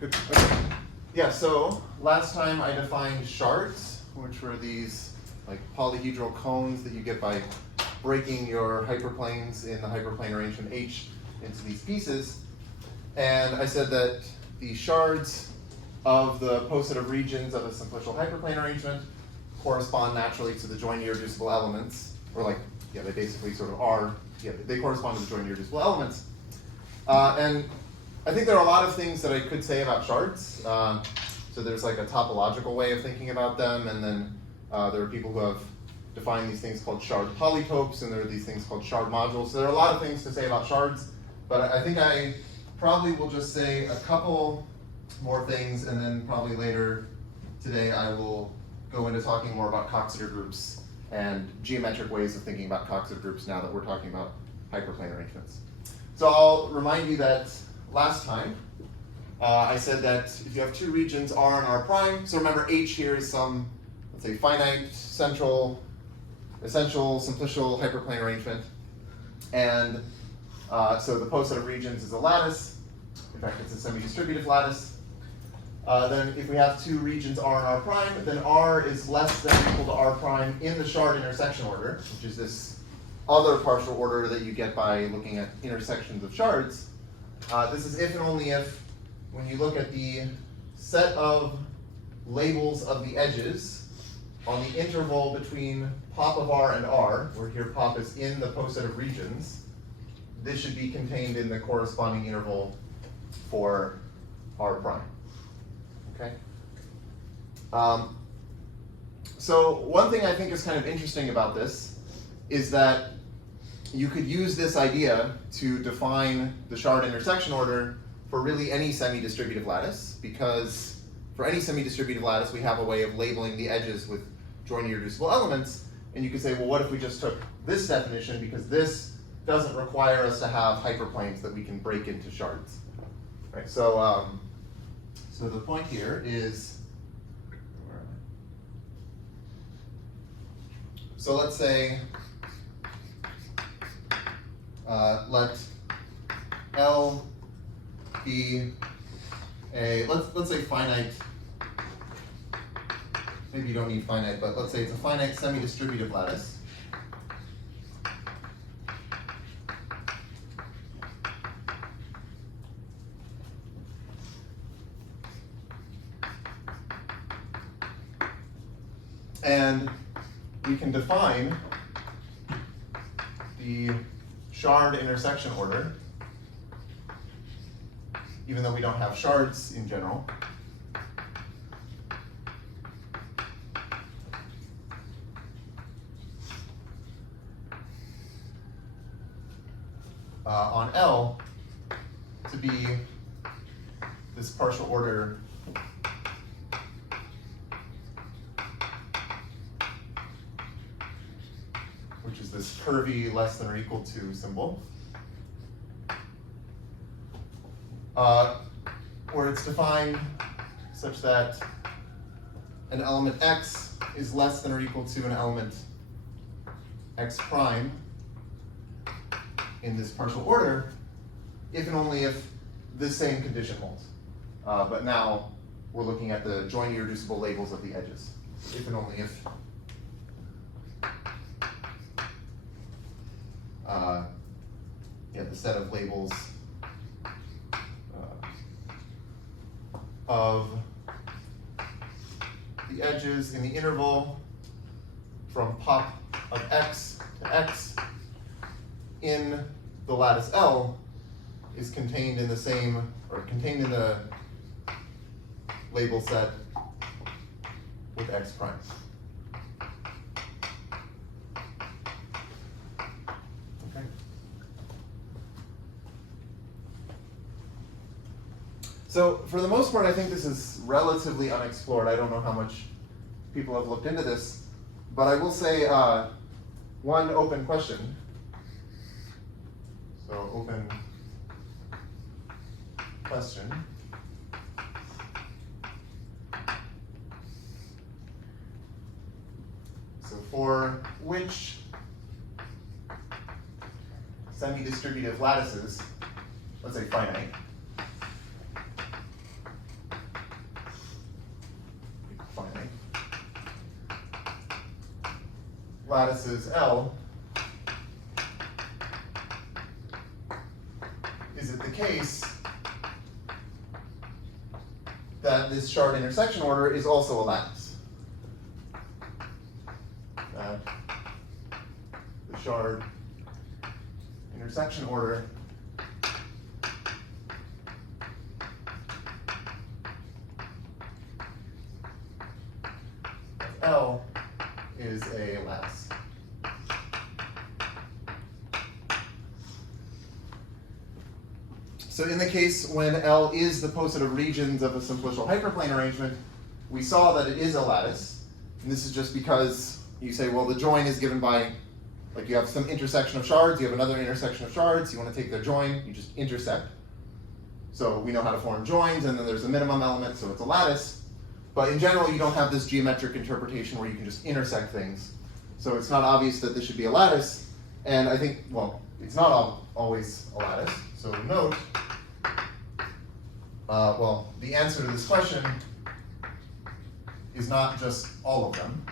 Good. Okay. Yeah, so last time I defined shards, which were these like polyhedral cones that you get by breaking your hyperplanes in the hyperplane arrangement H into these pieces. And I said that the shards of the Posets regions of a simplicial hyperplane arrangement correspond naturally to the joint irreducible elements, or like, yeah, they basically sort of are, yeah, they correspond to the joint irreducible elements. And I think there are a lot of things that I could say about shards. So there's like a topological way of thinking about them, and then there are people who have defined these things called shard polytopes, and there are these things called shard modules. So there are a lot of things to say about shards, but I think I probably will just say a couple more things, and then probably later today I will go into talking more about Coxeter groups and geometric ways of thinking about Coxeter groups now that we're talking about hyperplane arrangements. So I'll remind you that last time I said that if you have two regions R and R prime, so remember H here is some, let's say, finite, central, essential, simplicial hyperplane arrangement. And so the Poset of regions is a lattice. In fact, it's a semi-distributive lattice. Then if we have two regions R and R prime, then R is less than or equal to R prime in the shard intersection order, which is this other partial order that you get by looking at intersections of shards. This is if and only if, when you look at the set of labels of the edges on the interval between pop of R and R, where here pop is in the Poset of regions, this should be contained in the corresponding interval for R prime. Okay. So one thing I think is kind of interesting about this is that you could use this idea to define the shard intersection order for really any semi-distributive lattice, because for any semi-distributive lattice we have a way of labeling the edges with joint irreducible elements, and you could say, well, what if we just took this definition, because this doesn't require us to have hyperplanes that we can break into shards. Right? So, so the point here is, where am I? So let's say, let L be a, let's say finite, maybe you don't need finite, but let's say it's a finite semi-distributive lattice. And we can define the shard intersection order, even though we don't have shards in general. On L to be this partial order which is this curvy less than or equal to symbol, where it's defined such that an element x is less than or equal to an element x prime in this partial order, if and only if this same condition holds. But now we're looking at the joint irreducible labels of the edges, if and only if the set of labels of the edges in the interval from pop of x to x in the lattice L is contained in the same, or contained in the label set with x prime. Okay. So for the most part, I think this is relatively unexplored. I don't know how much people have looked into this, but I will say one open question. So open question. So for which semi-distributive lattices, let's say finite, lattices L, is it the case that this shard intersection order is also a lattice? That the shard intersection order L is a lattice. So in the case when L is the positive regions of a simplicial hyperplane arrangement, we saw that it is a lattice. And this is just because you say, well, the join is given by, like you have some intersection of shards, you have another intersection of shards, you want to take their join, you just intersect. So we know how to form joins, and then there's a minimum element, so it's a lattice. But in general, you don't have this geometric interpretation where you can just intersect things. So it's not obvious that this should be a lattice. And I think, well, it's not always a lattice. So note, well, the answer to this question is not just all of them.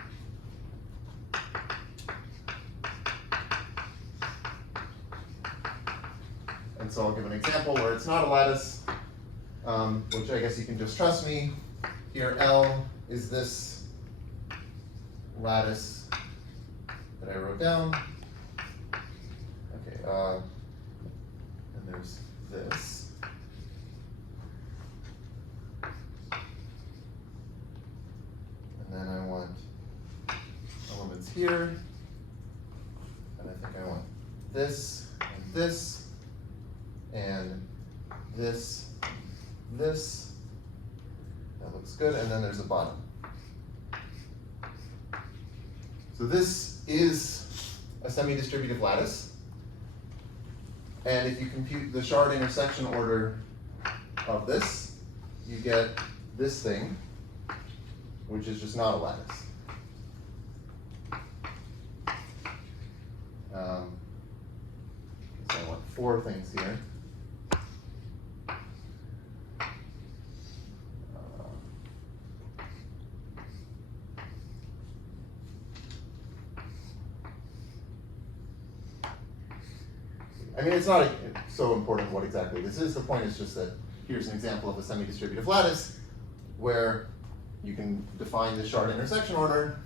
And so I'll give an example where it's not a lattice, which I guess you can just trust me. Here L is this lattice that I wrote down. Okay, and there's this. And then I want elements here. And I think I want this and this and this, this. That looks good, and then there's a bottom. So this is a semi-distributive lattice. And if you compute the shard intersection order of this, you get this thing, which is just not a lattice. So I want 4 things here. I mean, it's not so important what exactly this is. The point is just that here's an example of a semi-distributive lattice where you can define the shard intersection order,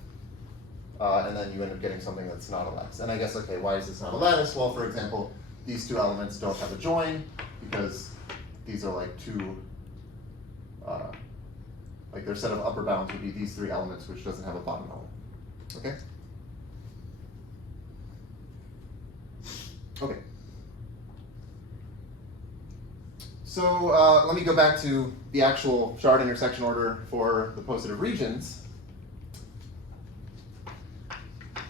and then you end up getting something that's not a lattice. And I guess, okay, why is this not a lattice? Well, for example, these 2 elements don't have a join because these are like 2, like their set of upper bounds would be these 3 elements, which doesn't have a bottom element. Okay? Okay. So let me go back to the actual shard intersection order for the positive regions.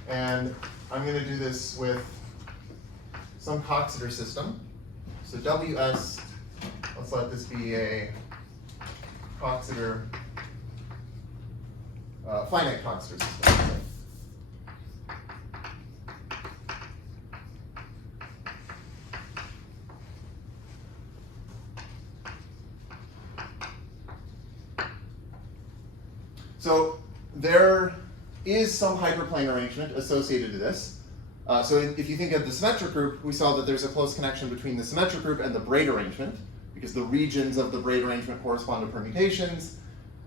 And I'm going to do this with some Coxeter system. So WS, let's let this be a Coxeter, finite Coxeter system. So there is some hyperplane arrangement associated to this. So if you think of the symmetric group, we saw that there's a close connection between the symmetric group and the braid arrangement, because the regions of the braid arrangement correspond to permutations,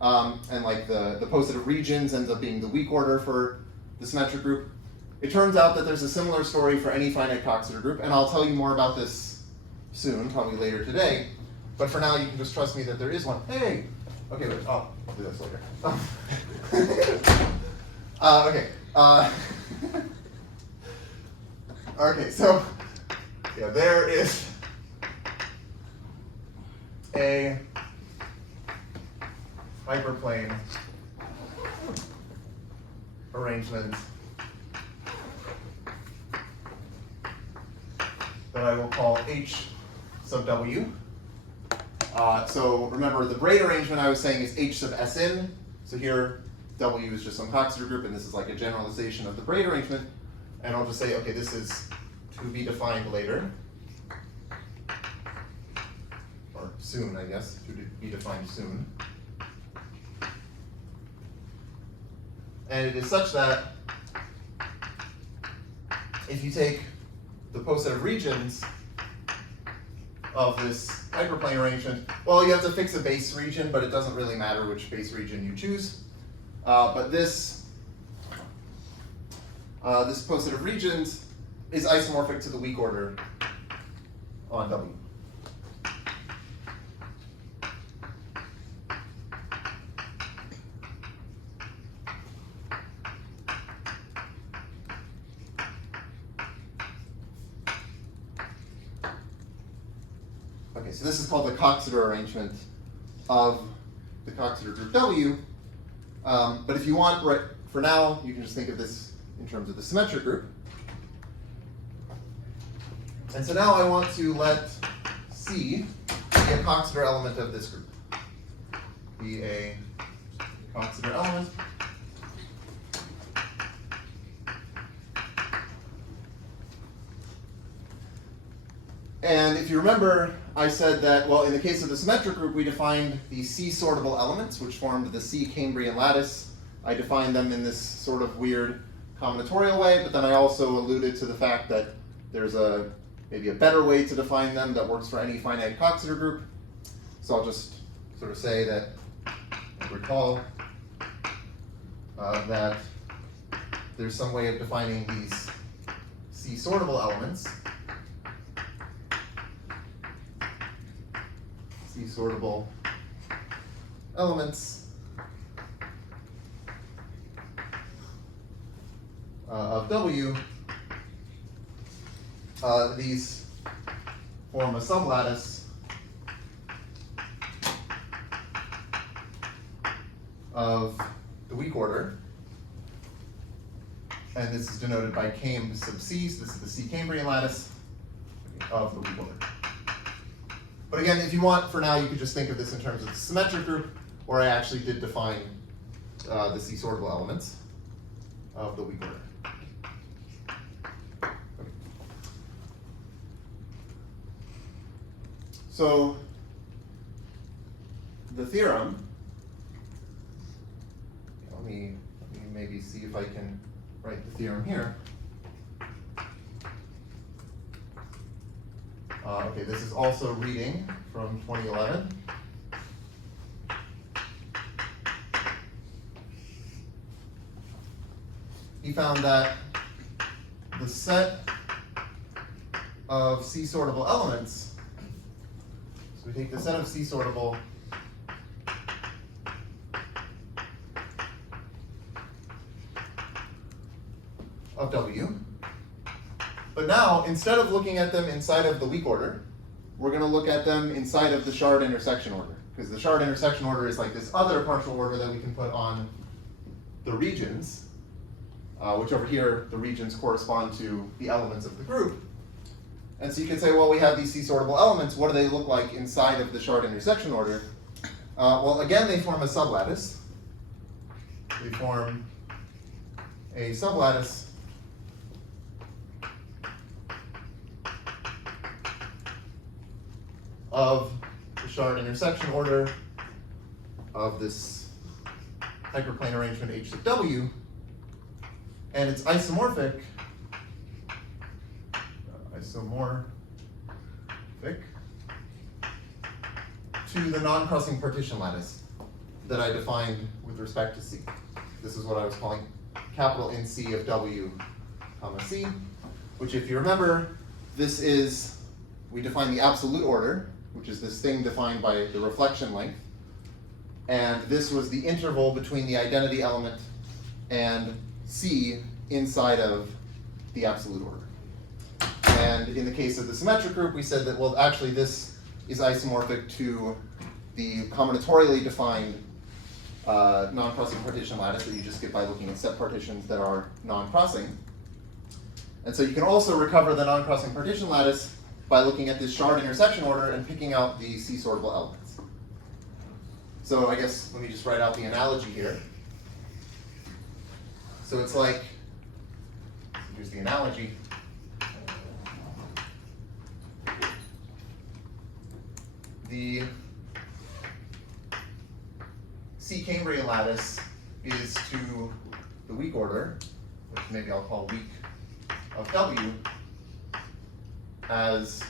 and like the positive regions ends up being the weak order for the symmetric group. It turns out that there's a similar story for any finite Coxeter group, and I'll tell you more about this soon, probably later today. But for now, you can just trust me that there is one. Hey! Okay, wait, I'll do this later. Okay. Okay, so yeah, there is a hyperplane arrangement that I will call H sub W. So remember, the braid arrangement I was saying is H sub Sn. So here, W is just some Coxeter group, and this is like a generalization of the braid arrangement. And I'll just say, okay, this is to be defined later. Or soon, I guess, to be defined soon. And it is such that if you take the Posets regions of this hyperplane arrangement, well, you have to fix a base region, but it doesn't really matter which base region you choose. But this Poset of regions is isomorphic to the weak order on W. Okay, so this is called the Coxeter arrangement of the Coxeter group W. But if you want, right, for now, you can just think of this in terms of the symmetric group. And so now I want to let C be a Coxeter element of this group. Be a Coxeter element. And if you remember, I said that, well, in the case of the symmetric group, we defined the C sortable elements, which formed the C Cambrian lattice. I defined them in this sort of weird combinatorial way, but then I also alluded to the fact that there's maybe a better way to define them that works for any finite Coxeter group. So I'll just sort of say that, recall that there's some way of defining these C sortable elements. C sortable elements of W. These form a sublattice of the weak order, and this is denoted by Cam sub C. So this is the C Cambrian lattice of the weak order. But again, if you want, for now, you could just think of this in terms of the symmetric group, where I actually did define the C sortable elements of the weak order. Okay. So the theorem, let me maybe see if I can write the theorem here. Okay, this is also reading from 2011. He found that the set of C sortable elements, so we take the set of C sortable of W. But now, instead of looking at them inside of the weak order, we're going to look at them inside of the shard intersection order. Because the shard intersection order is like this other partial order that we can put on the regions, which over here, the regions correspond to the elements of the group. And so you can say, well, we have these C sortable elements. What do they look like inside of the shard intersection order? Well, again, they form a sublattice. They form a sublattice of the shard intersection order of this hyperplane arrangement H sub W, and it's isomorphic to the non-crossing partition lattice that I defined with respect to C. This is what I was calling capital NC of W, comma C, which, if you remember, this is, we define the absolute order, which is this thing defined by the reflection length. And this was the interval between the identity element and C inside of the absolute order. And in the case of the symmetric group, we said that, well, actually this is isomorphic to the combinatorially defined non-crossing partition lattice that you just get by looking at set partitions that are non-crossing. And so you can also recover the non-crossing partition lattice by looking at this shard intersection order and picking out the C sortable elements. So I guess let me just write out the analogy here. So it's like, here's the analogy. The C Cambrian lattice is to the weak order, which maybe I'll call weak of W as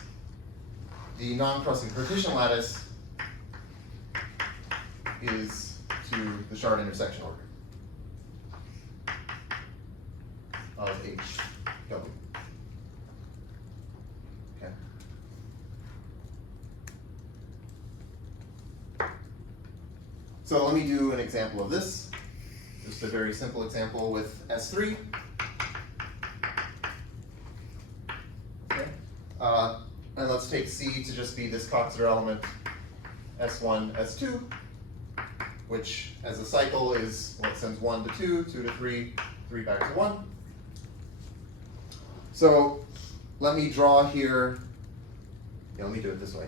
the non-crossing partition lattice is to the shard intersection order of H W. Okay. So let me do an example of this. Just a very simple example with S3. Okay. And let's take C to just be this Coxeter element S1, S2, which as a cycle is what sends 1 to 2, 2 to 3, 3 back to 1. So let me draw here, let me do it this way.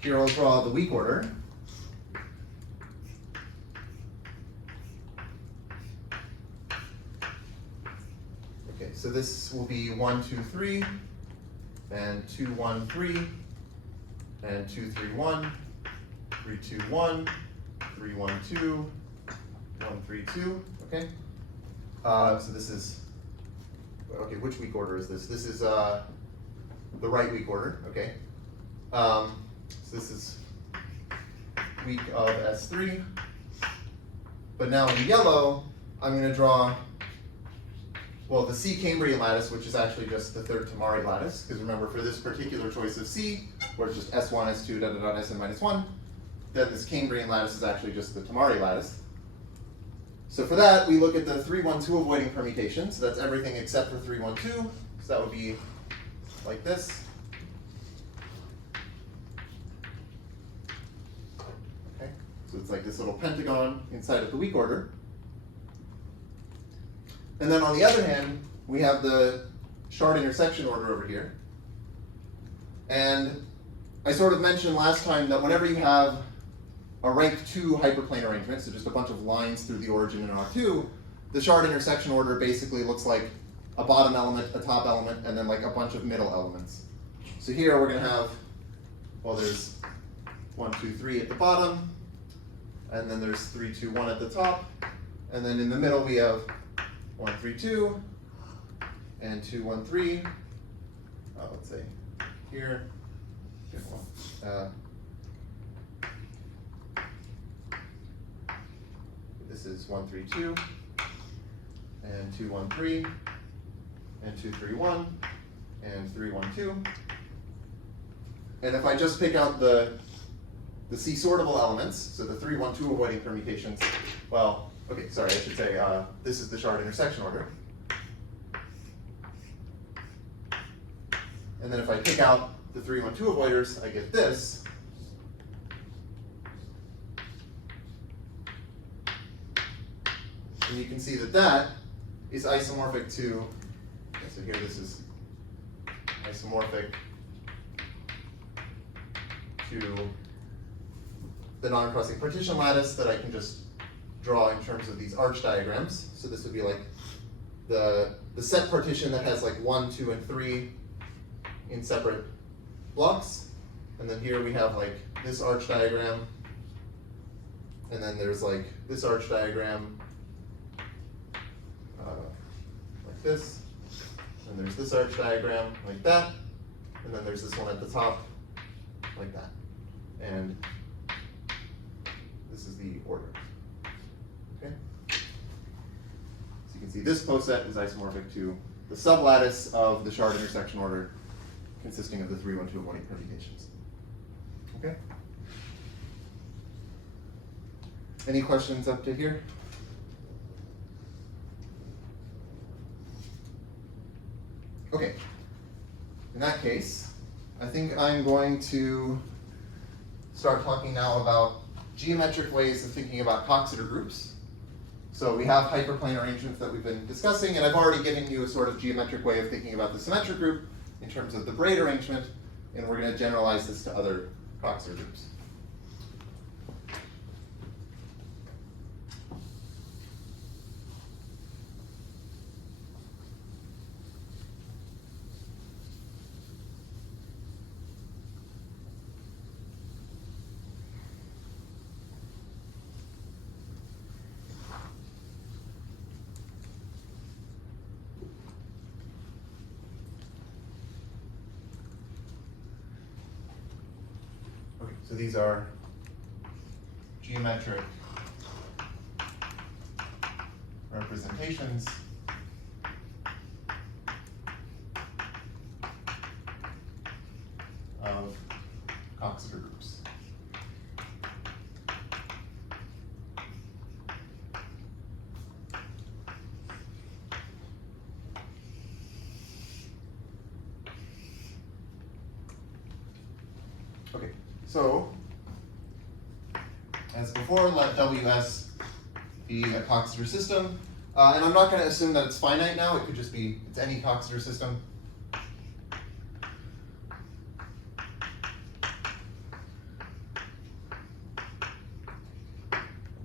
Here I'll draw the weak order. Okay, so this will be 1, 2, 3, and 2, 1, 3, and 2, 3, 1, 3, 2, 1, 3, 1, 2, 1, 3, 2, okay? So this is, okay, which weak order is this? This is the right weak order, okay? So this is weak of S3. But now in yellow, I'm going to draw, well, the C Cambrian lattice, which is actually just the third Tamari lattice, because remember, for this particular choice of C, where it's just S1, S2, da da da, Sn minus 1, then this Cambrian lattice is actually just the Tamari lattice. So for that, we look at the 3, 1, 2 avoiding permutation. So that's everything except for 3, 1, 2. So that would be like this. Okay, so it's like this little pentagon inside of the weak order. And then on the other hand, we have the shard intersection order over here. And I sort of mentioned last time that whenever you have a rank 2 hyperplane arrangement, so just a bunch of lines through the origin in R2, the shard intersection order basically looks like a bottom element, a top element, and then like a bunch of middle elements. So here we're going to have, well, there's 1, 2, 3 at the bottom, and then there's 3, 2, 1 at the top, and then in the middle we have 1, 3, 2, and 2, 1, 3. Let's say here, this is 1, 3, 2, and 2, 1, 3, and 2, 3, 1, and 3, 1, 2. And if I just pick out the C sortable elements, so the 3, 1, 2 avoiding permutations, well, okay, sorry, I should say this is the shard intersection order. And then if I pick out the 3, 1, 2 avoiders, I get this. And you can see that that is isomorphic to, okay, so here this is isomorphic to the non-crossing partition lattice that I can just draw in terms of these arch diagrams. So this would be like the set partition that has like 1, 2, and 3 in separate blocks. And then here we have like this arch diagram. And then there's like this arch diagram like this. And there's this arch diagram like that. And then there's this one at the top like that. And this is the order. Okay? So you can see this poset is isomorphic to the sublattice of the shard intersection order consisting of the 3, 1, 2 avoiding permutations. Okay? Any questions up to here? Okay. In that case, I think I'm going to start talking now about geometric ways of thinking about Coxeter groups. So we have hyperplane arrangements that we've been discussing, and I've already given you a sort of geometric way of thinking about the symmetric group in terms of the braid arrangement, and we're going to generalize this to other Coxeter groups. So these are geometric representations of Coxeter groups. Okay, so as before, let WS be a Coxeter system. And I'm not going to assume that it's finite now. It could just be, it's any Coxeter system.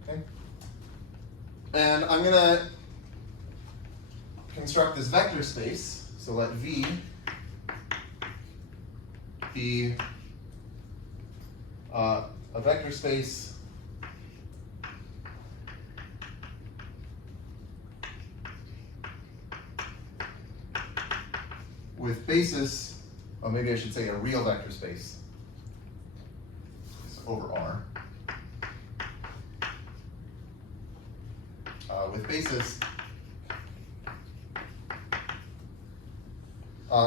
Okay. And I'm going to construct this vector space. So let V be a vector space with basis, or maybe I should say a real vector space, over R, with basis,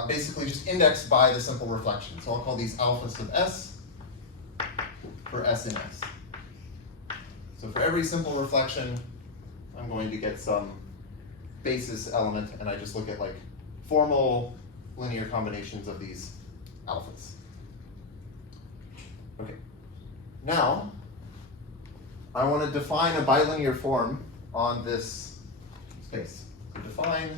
basically just indexed by the simple reflection. So I'll call these alpha sub S for S in S. So for every simple reflection, I'm going to get some basis element, and I just look at like formal linear combinations of these alphas. Okay, now I want to define a bilinear form on this space. So define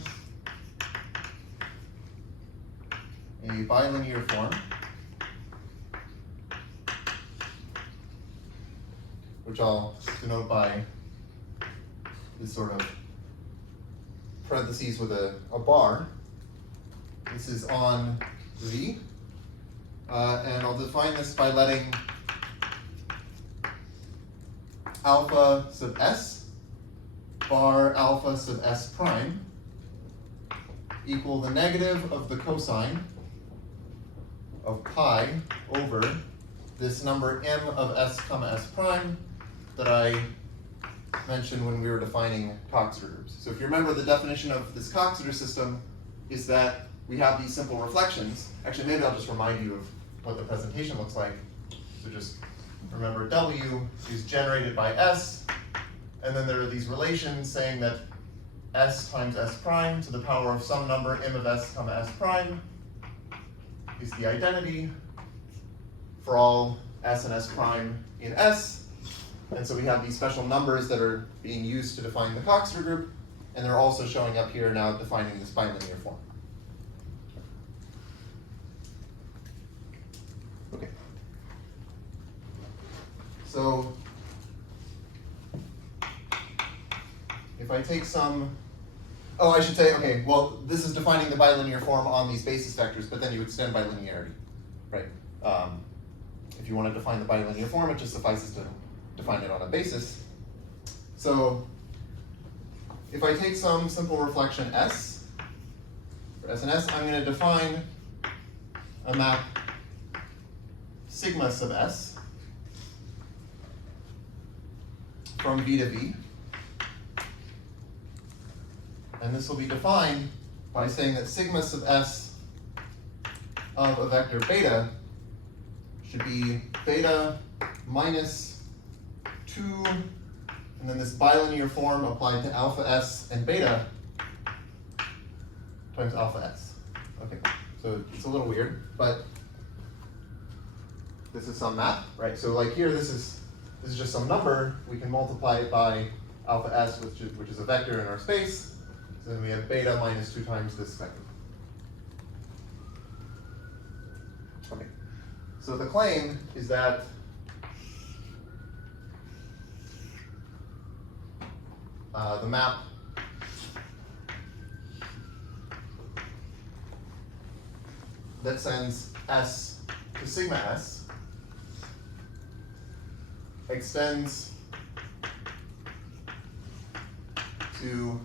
a bilinear form which I'll denote by this sort of parentheses with a bar. This is on V, and I'll define this by letting alpha sub S bar alpha sub S prime equal the negative of the cosine of pi over this number m of S comma S prime that I mentioned when we were defining Coxeter groups. So if you remember, the definition of this Coxeter system is that we have these simple reflections. Actually, maybe I'll just remind you of what the presentation looks like. So just remember, W is generated by S, and then there are these relations saying that S times S prime to the power of some number m of S comma S prime is the identity for all S and S prime in S. And so we have these special numbers that are being used to define the Coxeter group, and they're also showing up here now defining this bilinear form. Okay. So if I take some, oh, I should say, okay, well, this is defining the bilinear form on these basis vectors, but then you extend by linearity, right? If you want to define the bilinear form, it just suffices to define it on a basis. So if I take some simple reflection S, for S and S, I'm going to define a map sigma sub S from V to V. And this will be defined by saying that sigma sub S of a vector beta should be beta minus 2, and then this bilinear form applied to alpha S and beta times alpha S. Okay, so it's a little weird, but this is some map, right? So like here, this is just some number. We can multiply it by alpha S, which is a vector in our space. So then we have beta minus 2 times this vector. Okay, so the claim is that the map that sends S to sigma S extends to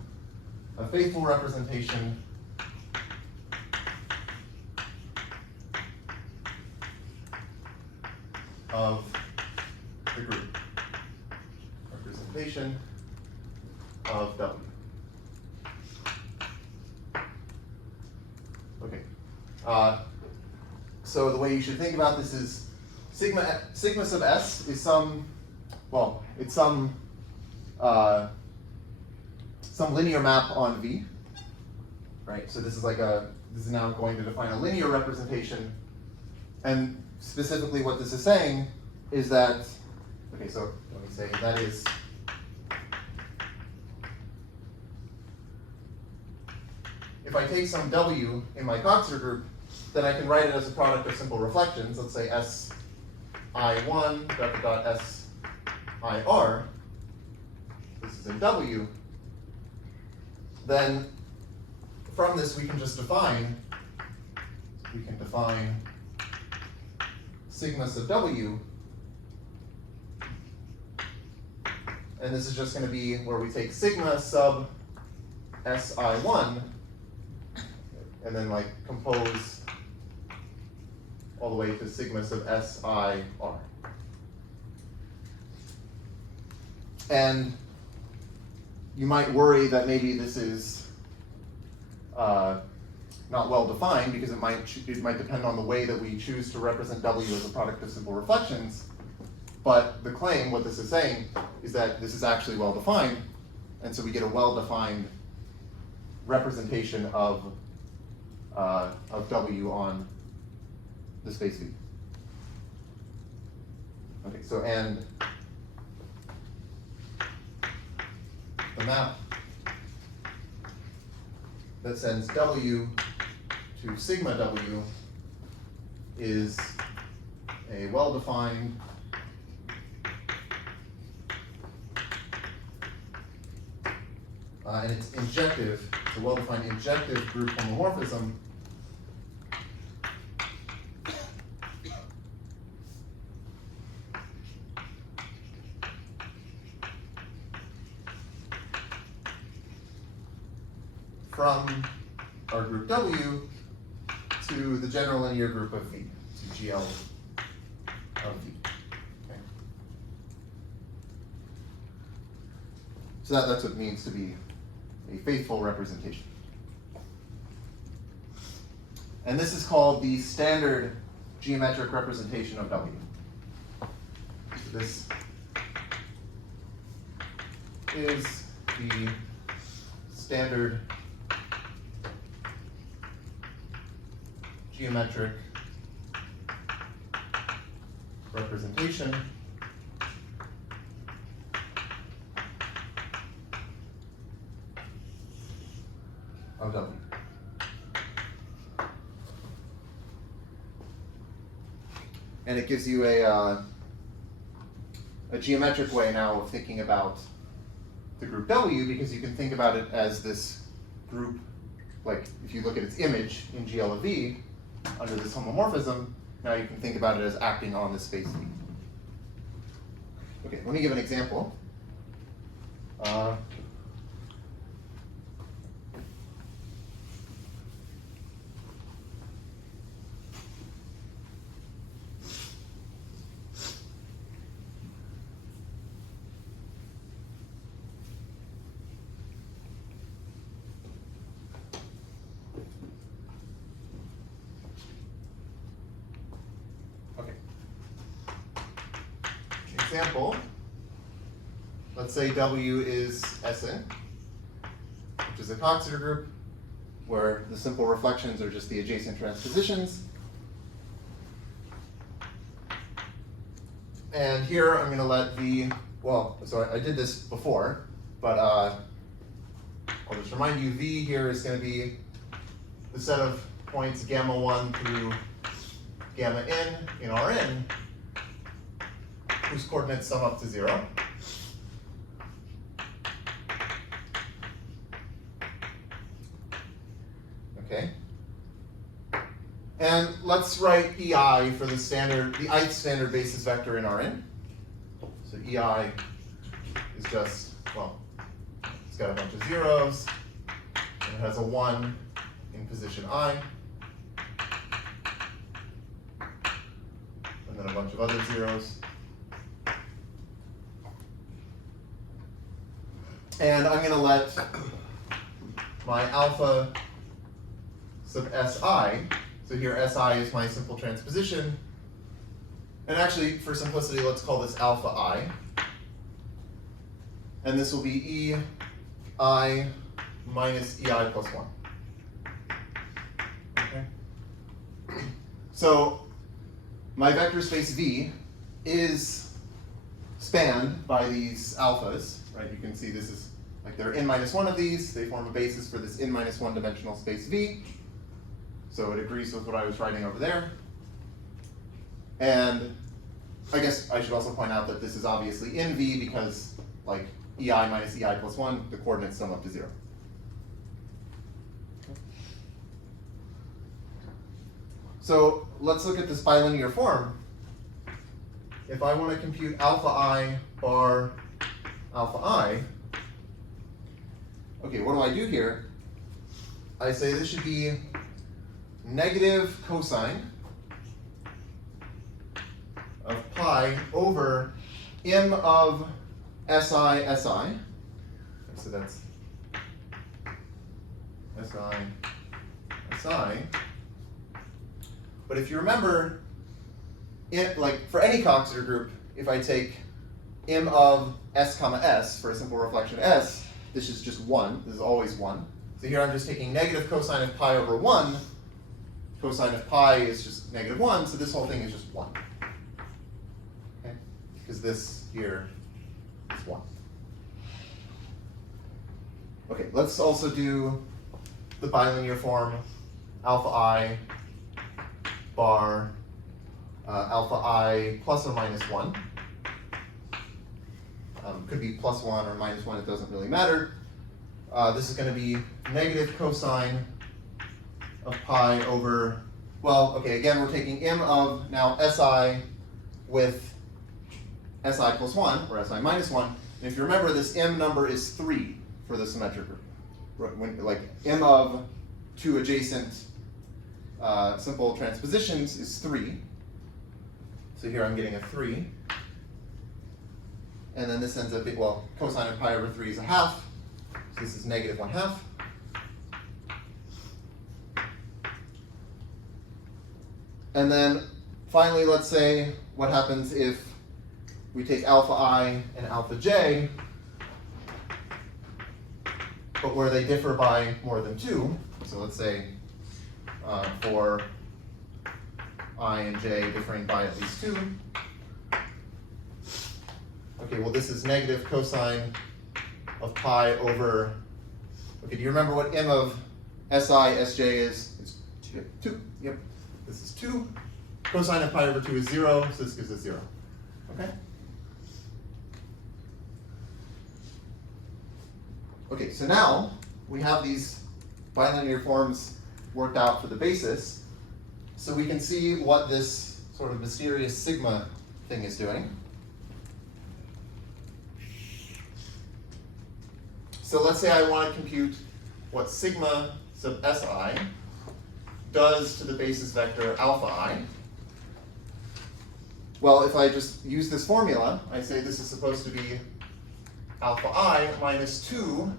a faithful representation of the group. Representation of W. Okay. So the way you should think about this is sigma sub S is some, well, it's some linear map on V, right? So this is now going to define a linear representation, and specifically what this is saying is that, okay, so let me say that is if I take some W in my Coxeter group, then I can write it as a product of simple reflections. Let's say SI1 dot SIR. This is in W. Then from this we can just define, sigma sub W. And this is just going to be where we take sigma sub SI1 and then like compose all the way to sigma sub SIR. And you might worry that maybe this is not well defined because it might depend on the way that we choose to represent W as a product of simple reflections. But the claim, what this is saying, is that this is actually well defined, and so we get a well defined representation of W on the space V. Okay, so and the map that sends W to sigma W is a well-defined and it's injective, it's a well-defined injective group homomorphism from our group W to the general linear group of V, to GL of V. Okay. So that's what it means to be a faithful representation. And this is called the standard geometric representation of W. So this is the standard geometric representation of W. And it gives you a geometric way now of thinking about the group W, because you can think about it as this group, like if you look at its image in GL of V, under this homomorphism, now you can think about it as acting on this space V. Okay, let me give an example. Example, let's say W is Sn, which is a Coxeter group where the simple reflections are just the adjacent transpositions. And here I'm going to let V, well, so I did this before, but I'll just remind you, V here is going to be the set of points gamma 1 through gamma n in Rn, whose coordinates sum up to 0. Okay. And let's write EI for the standard, the ith standard basis vector in Rn. So EI is just, well, it's got a bunch of zeros, and it has a 1 in position I, and then a a bunch of other zeros. And I'm going to let my alpha sub SI, so here SI is my simple transposition, and actually for simplicity let's call this alpha I, and this will be EI minus EI plus 1. Okay. So my vector space V is spanned by these alphas, right? You can see this is like there are n minus 1 of these. They form a basis for this n minus 1 dimensional space V. So it agrees with what I was writing over there. And I guess I should also point out that this is obviously in V because like EI minus EI plus 1, the coordinates sum up to 0. So let's look at this bilinear form. If I want to compute alpha I bar alpha I, okay, what do I do here? I say this should be negative cosine of pi over m of SI. So that's SI. But if you remember, like for any Coxeter group, if I take m of s comma s for a simple reflection s, this is just 1. This is always 1. So here I'm just taking negative cosine of pi over 1. Cosine of pi is just negative 1, so this whole thing is just 1. Okay? Because this here is 1. Okay, let's also do the bilinear form alpha I bar alpha I plus or minus 1. Could be plus 1 or minus 1, it doesn't really matter. This is going to be negative cosine of pi over, well, okay, again, we're taking m of now SI with SI plus 1, or SI minus 1. And if you remember, this m number is 3 for the symmetric group. When, like m of two adjacent simple transpositions is 3. So here I'm getting a 3. And then this ends up being, well, cosine of pi over 3 is a half. So this is negative 1/2. And then finally, let's say what happens if we take alpha I and alpha j, but where they differ by more than 2. So let's say for I and j differing by at least 2. Okay, well this is negative cosine of pi over, okay, do you remember what m of SI, Sj is? It's 2, yep. This is 2. Cosine of pi over 2 is 0, so this gives us 0. Okay? Okay, so now we have these bilinear forms worked out for the basis, so we can see what this sort of mysterious sigma thing is doing. So let's say I want to compute what sigma sub SI does to the basis vector alpha I. Well, if I just use this formula, I say this is supposed to be alpha I minus 2.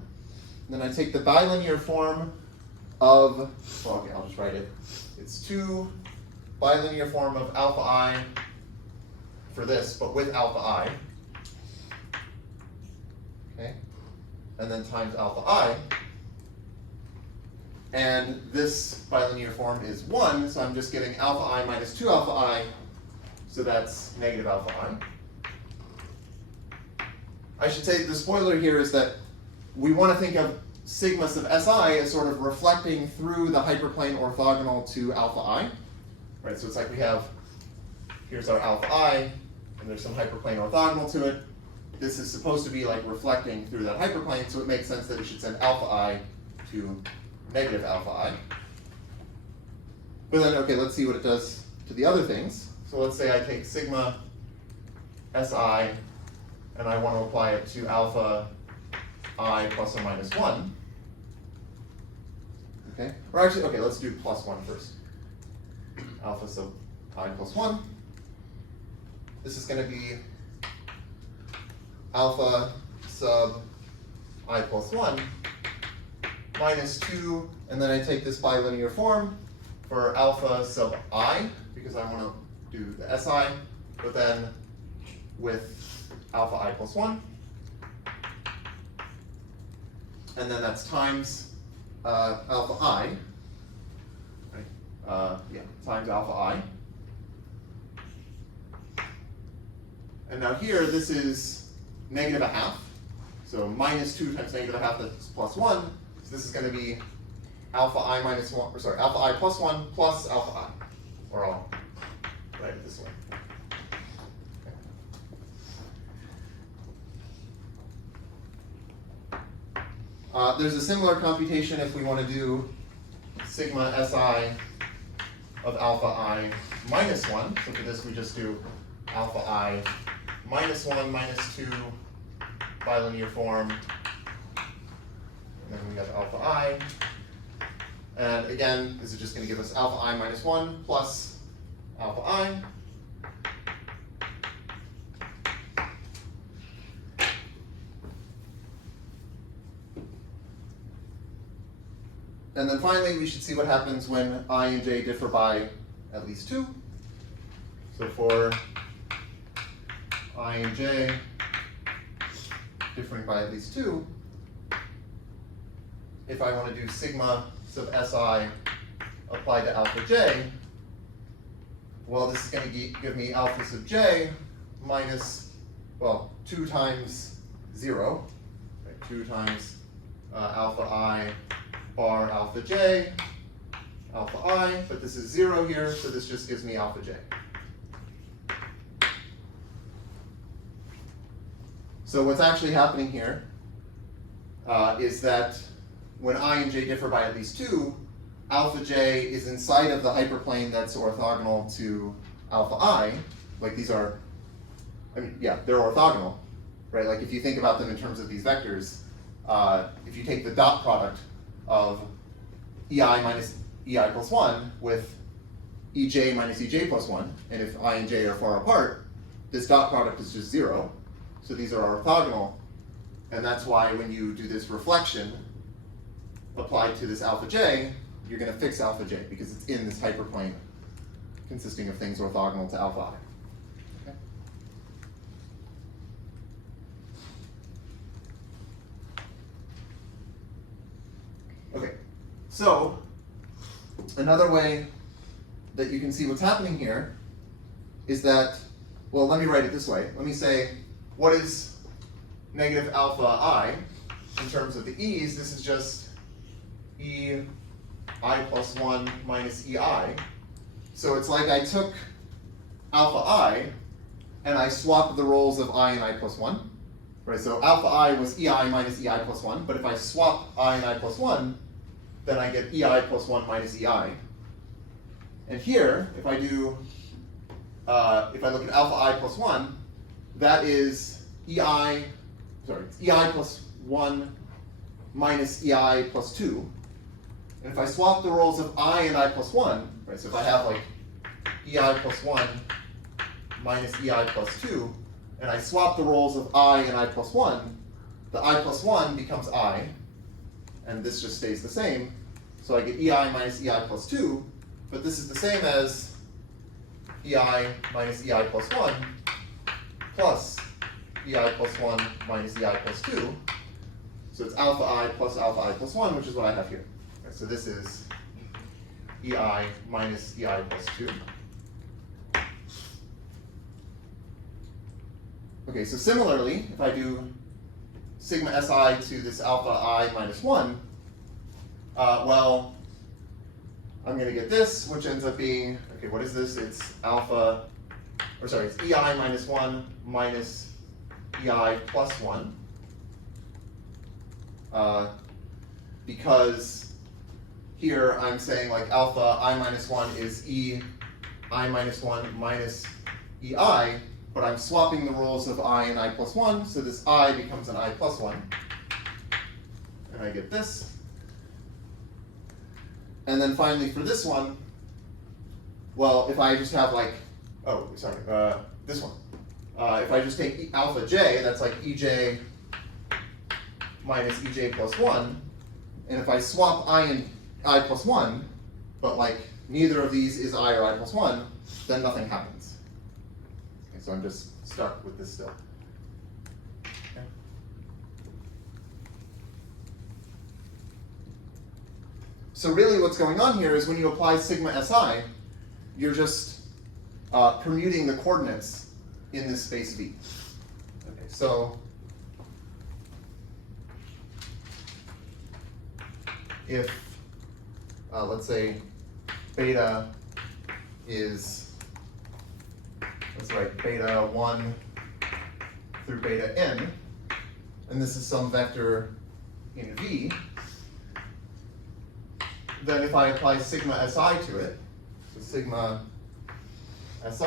Then I take the bilinear form of, well, okay, I'll just write it. It's 2 bilinear form of alpha I for this, but with alpha I. Okay? And then times alpha I. And this bilinear form is 1, so I'm just getting alpha I minus 2 alpha I, so that's negative alpha I. I should say the spoiler here is that we want to think of sigma sub SI as sort of reflecting through the hyperplane orthogonal to alpha I. Right, so it's like we have, here's our alpha I, and there's some hyperplane orthogonal to it. This is supposed to be like reflecting through that hyperplane, so it makes sense that it should send alpha I to negative alpha I. But then, okay, let's see what it does to the other things. So let's say I take sigma SI, and I want to apply it to alpha I plus or minus 1. Okay, or actually, okay, let's do plus 1 first. Alpha sub I plus 1. this is going to be alpha sub I plus 1 minus 2, and then I take this bilinear form for alpha sub I, because I want to do the SI, but then with alpha I plus 1. And then that's times alpha I, right? Times alpha I. And now here, this is negative a half. So minus 2 times negative a half, that's plus 1. So this is going to be alpha I minus 1, or sorry, alpha I plus 1 plus alpha I. Or I'll write it this way. There's a similar computation if we want to do sigma SI of alpha I minus 1. So for this, we just do alpha I minus 1 minus 2 bilinear form. And then we have alpha I. And again, this is just going to give us alpha I minus 1 plus alpha I. And then finally, we should see what happens when I and j differ by at least 2. So for I and j differing by at least 2, if I want to do sigma sub si applied to alpha j, well, this is going to give me alpha sub j minus, well, 2 times 0, right? 2 times alpha I bar alpha j, alpha I, but this is 0 here, so this just gives me alpha j. So what's actually happening here is that when I and j differ by at least 2, alpha j is inside of the hyperplane that's orthogonal to alpha I. Like these are, I mean, yeah, they're orthogonal, right? Like if you think about them in terms of these vectors, if you take the dot product of ei minus ei plus 1 with ej minus ej plus 1, and if I and j are far apart, this dot product is just 0. So these are orthogonal, and that's why when you do this reflection applied to this alpha j, you're going to fix alpha j because it's in this hyperplane consisting of things orthogonal to alpha I. Okay. Okay, so another way that you can see what's happening here is that, well, let me write it this way. Let me say, what is negative alpha I in terms of the e's? This is just e I plus 1 minus ei. So it's like I took alpha I and I swapped the roles of I and I plus 1. Right, so alpha I was ei minus ei plus 1, but if I swap I and I plus 1, then I get ei plus 1 minus ei. And here, if I do, if I look at alpha I plus 1, that is it's ei plus 1 minus ei plus 2. And if I swap the roles of I and I plus 1, right, so if I have like ei plus 1 minus ei plus 2, and I swap the roles of I and I plus 1, the I plus 1 becomes I, and this just stays the same. So I get ei minus ei plus 2, but this is the same as ei minus ei plus 1 plus ei plus 1 minus ei plus 2. So it's alpha I plus 1, which is what I have here. Right, so this is ei minus ei plus 2. Okay, so similarly, if I do sigma si to this alpha I minus 1, well, I'm going to get this, which ends up being, okay, what is this? It's alpha, or sorry, it's ei minus 1 minus ei plus 1. Because here I'm saying like alpha I minus 1 is e I minus 1 minus ei, but I'm swapping the roles of I and I plus 1, so this I becomes an I plus 1. And I get this. And then finally for this one, well, if I just have like, oh, sorry, this one. if I just take alpha j, that's like ej minus ej plus 1. And if I swap I and I plus 1, but like neither of these is I or I plus 1, then nothing happens. Okay, so I'm just stuck with this still. Okay. So really what's going on here is when you apply sigma si, you're just permuting the coordinates in this space V. Okay, so if, let's say, beta is, let's write beta 1 through beta n, and this is some vector in V, then if I apply sigma si to it, so sigma si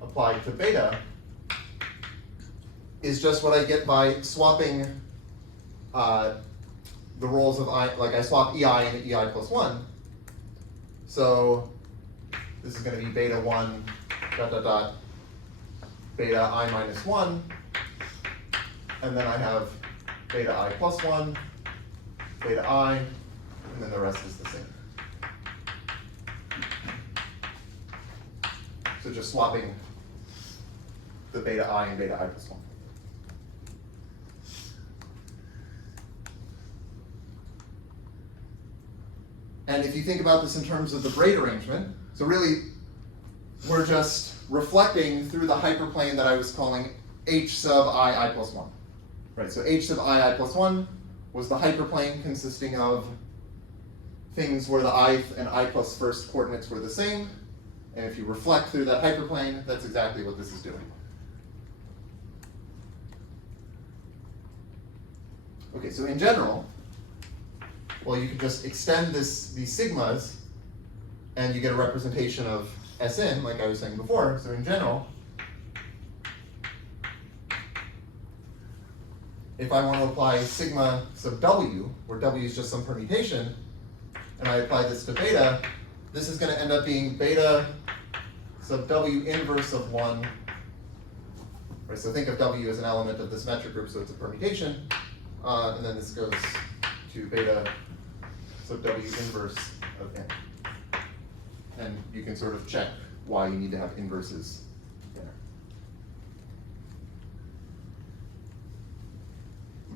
applied to beta is just what I get by swapping the roles of I, like I swap EI into EI plus 1. So this is going to be beta 1 dot dot dot beta I minus 1, and then I have beta I plus 1, beta I, and then the rest is the same. So just swapping the beta I and beta I plus 1. And if you think about this in terms of the braid arrangement, so really we're just reflecting through the hyperplane that I was calling H sub I plus 1. Right, so H sub I plus 1 was the hyperplane consisting of things where the ith and I plus first coordinates were the same. And if you reflect through that hyperplane, that's exactly what this is doing. Okay, so in general, well, you could just extend these sigmas, and you get a representation of Sn, like I was saying before. So in general, if I want to apply sigma sub w, where w is just some permutation, and I apply this to beta, this is going to end up being beta sub w inverse of 1. Right, so think of w as an element of this metric group, so it's a permutation. And then this goes to beta sub w inverse of n. And you can sort of check why you need to have inverses there.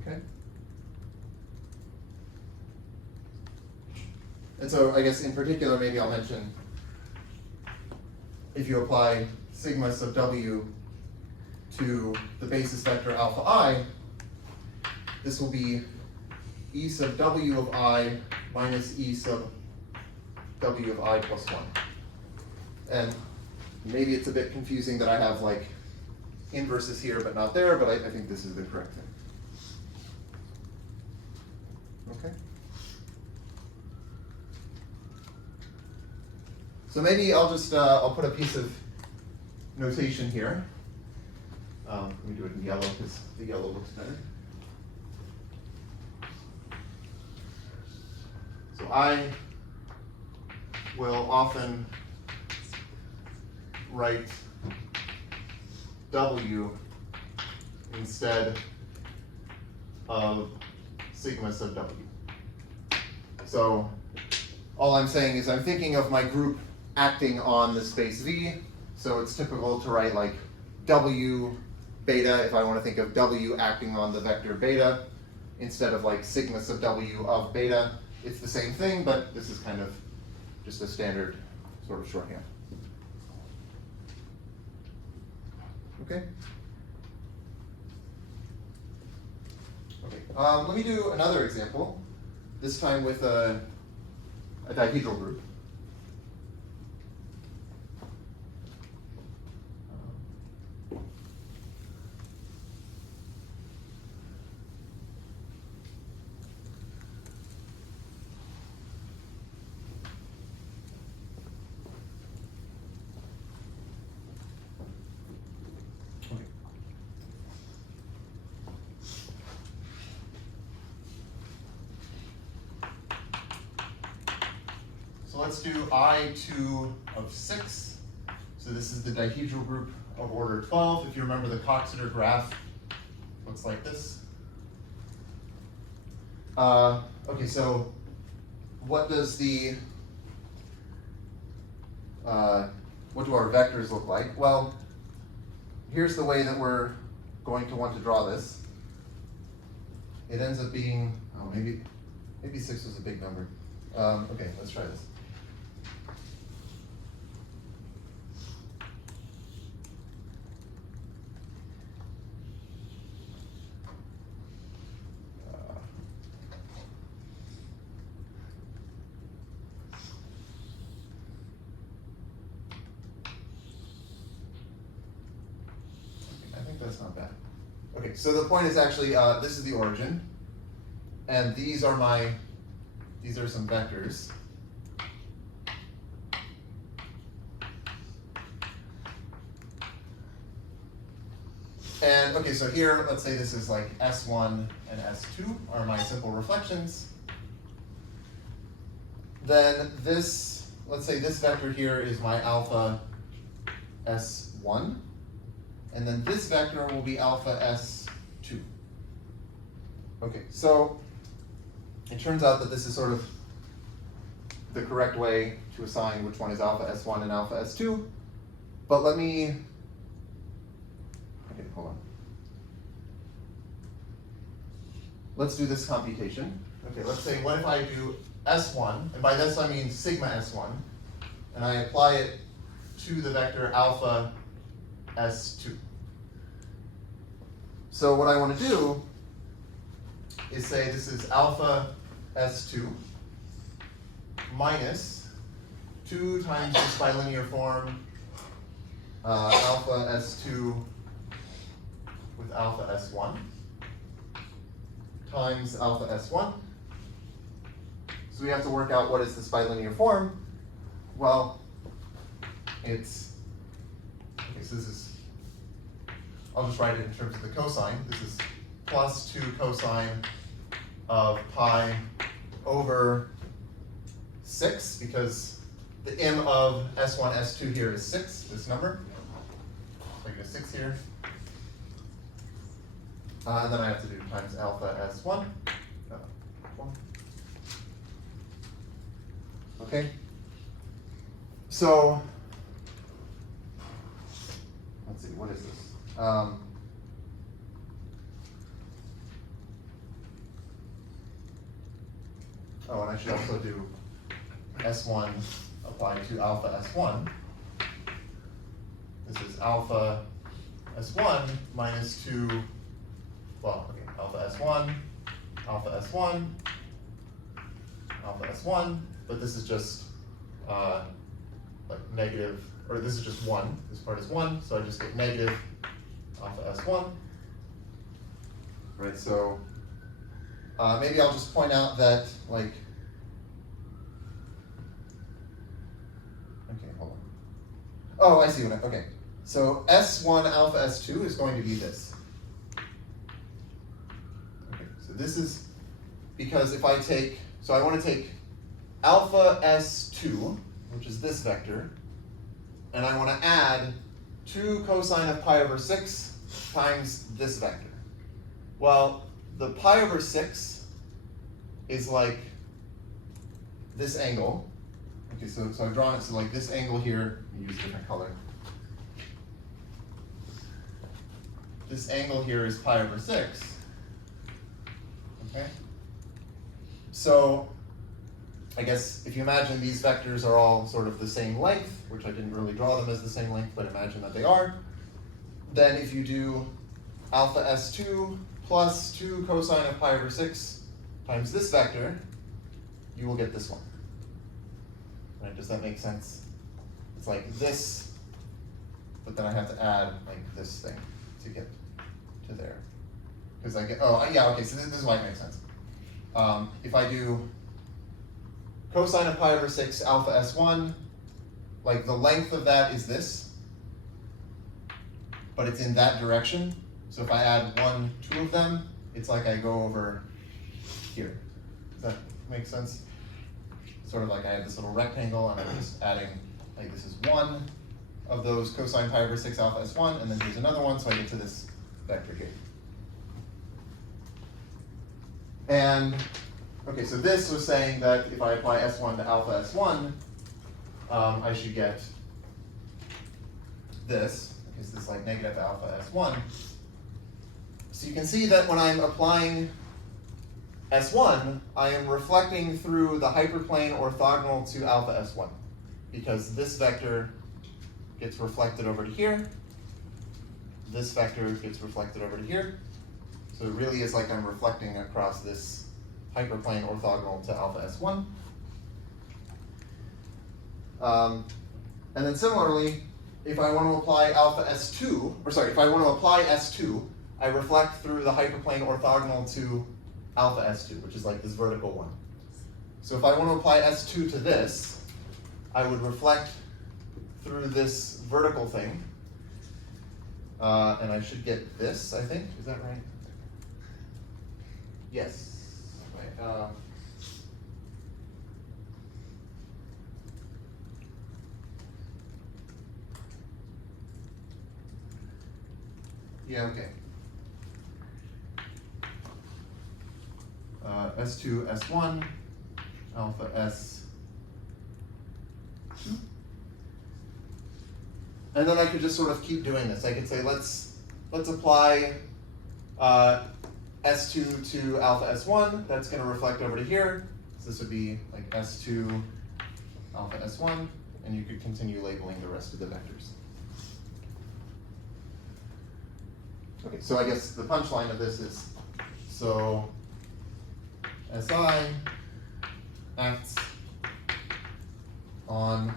Okay? And so I guess in particular, maybe I'll mention, if you apply sigma sub w to the basis vector alpha I, this will be E sub w of I minus E sub w of I plus 1. And maybe it's a bit confusing that I have like inverses here but not there, but I think this is the correct thing. Okay. So maybe I'll just, I'll put a piece of notation here. Let me do it in yellow because the yellow looks better. So I will often write W instead of sigma sub W. So all I'm saying is I'm thinking of my group acting on the space V. So it's typical to write like W beta if I want to think of W acting on the vector beta instead of like sigma sub W of beta. It's the same thing, but this is kind of just a standard sort of shorthand. Okay? Okay, let me do another example, this time with a dihedral group. So let's do I2 of 6. So this is the dihedral group of order 12. If you remember, the Coxeter graph looks like this. Okay, so what does what do our vectors look like? Well, here's the way that we're going to want to draw this. It ends up being, oh, maybe 6 was a big number. Okay, let's try this. I think that's not bad. Okay, so the point is actually, this is the origin, and these are some vectors. And okay, so here, let's say this is like S1 and S2 are my simple reflections. Then this, let's say this vector here is my alpha S1. And then this vector will be alpha S2. Okay, so it turns out that this is sort of the correct way to assign which one is alpha S1 and alpha S2. But let me, okay, hold on. Let's do this computation. Okay, let's say, what if I do S1, and by this I mean sigma S1, and I apply it to the vector alpha S2. So what I want to do is say this is alpha S2 minus 2 times this bilinear form alpha S2 with alpha S1 times alpha S1. So we have to work out what is this bilinear form. Well, it's, okay, so this is, I'll just write it in terms of the cosine. This is plus 2 cosine of pi over 6, because the m of S1, S2 here is 6, this number. So I get a 6 here. And then I have to do times alpha S1. Okay. So, let's see, what is this? Oh, and I should also do S1 applied to alpha S1. This is alpha S1 minus 2, well, okay, alpha S1, alpha S1, alpha S1, but this is just like negative, or this is just 1. This part is 1, so I just get negative alpha S1. Right, so maybe I'll just point out that, like, okay, hold on. Oh, I see what okay. So S1 alpha S2 is going to be this. Okay, so this is, because if I take, so I want to take alpha S2, which is this vector, and I want to add 2 cosine of pi over 6 times this vector. Well, the pi over 6 is like this angle. Okay, so I've drawn it, so like this angle here, use a different color. This angle here is pi over 6. Okay? So I guess if you imagine these vectors are all sort of the same length, which I didn't really draw them as the same length, but imagine that they are, then if you do alpha S2 plus 2 cosine of pi over 6 times this vector, you will get this one. Right? Does that make sense? It's like this, but then I have to add like this thing to get to there. Because I get, oh yeah, okay, so this is why it makes sense. If I do cosine of pi over 6 alpha S1, like the length of that is this, but it's in that direction. So if I add 1, 2 of them, it's like I go over here. Does that make sense? Sort of like I have this little rectangle and I'm just adding, like this is 1, of those cosine pi over 6 alpha S1, and then here's another one, so I get to this vector here. And, okay, so this was saying that if I apply S1 to alpha S1, I should get this, is this like negative alpha S1. So you can see that when I'm applying S1, I am reflecting through the hyperplane orthogonal to alpha S1, because this vector gets reflected over to here, this vector gets reflected over to here. So it really is like I'm reflecting across this hyperplane orthogonal to alpha S1. And then similarly, if I want to apply alpha S2, or sorry, if I want to apply S2, I reflect through the hyperplane orthogonal to alpha S2, which is like this vertical one. So if I want to apply S2 to this, I would reflect through this vertical thing, and I should get this, I think. Is that right? Yes. Right. Yeah, okay. S2, S1, alpha S2. And then I could just sort of keep doing this. I could say, let's apply S2 to alpha S1. That's going to reflect over to here. So this would be like S2 alpha S1, and you could continue labeling the rest of the vectors. Okay, so I guess the punchline of this is, so SI acts on